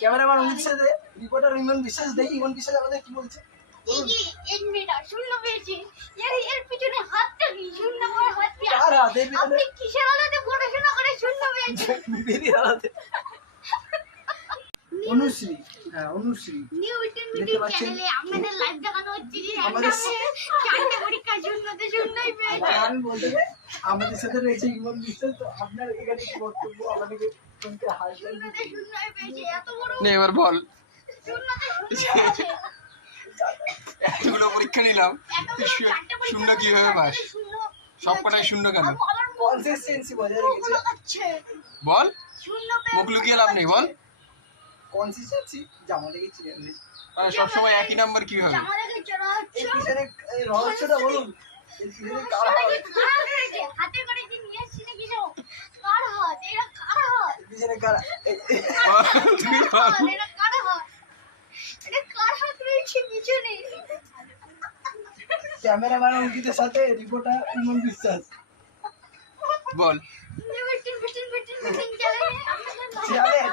Cameraman Amit সাথে reporter ইমন বিশ্বাস, দেখি ইমন বিশ্বাস আমাদের কি বলছে। এক মেয়েটা শূন্য পেয়েছে, এর পিছনে হাতটা কি শূন্য করে হাত দিয়ে কার হাত? এর পিছনে আপনি কিসের আলোতে পড়াশোনা করে শূন্য পেয়েছে? বেরিয়ে আলাদা। অনুশ্রী, হ্যাঁ অনুশ্রী নিউ ইন্ডিয়ান দেখতে পাচ্ছেন? চ্যানেলে আপনাদের লাইভ দেখানো হচ্ছে যে আমাদের চারটে পরীক্ষা শূন্যতে শূন্যই পেয়েছে। আমি বলতে চাই, আমাদের সাথে রয়েছে ইমন বিশ্বাস। তো আপনার এখানে কি বক্তব্য? আমাদেরকে শুনতে হাসবেন। শূন্যতে শূন্যই পেয়েছে, এত বড় নে এবার বল, শূন্যতে শূন্যই পেয়েছে। এতগুলো পরীক্ষা নিলাম, এত তুই বড় চারটে পরীক্ষা শূন্য কিভাবে পাস? শূন্য সব কটাই শূন্য কেন? আর বলার মুখ কনসিস্টেন্সি বজায় রেখেছে। লুকাচ্ছে। বল, শূন্য পেয়ে মুখ লুকিয়ে লাভ নেই, বল। কনসিস্টেন্সি জামা দেখে চিনে নিস। মানে সবসময় একই নাম্বার কি হবে? জামা দেখে চলা হচ্ছে। এই পিছনে এই রহস্যটা বলুন। এই পিছনে কার হাত? হাতে করে যে নিয়ে এসছি নাকি সব? কার হাত? এটা কার হাত? এই পিছনে কার? বল, তুই বল। এটা কার হাত? এটা কার হাত রয়েছে পিছনে? ক্যামেরাম্যান অঙ্কিতের সাথে রিপোর্টার ইমন বিশ্বাস। বল। মিটিং চ্যানেলে আপনাদের চ্যালেঞ্জ।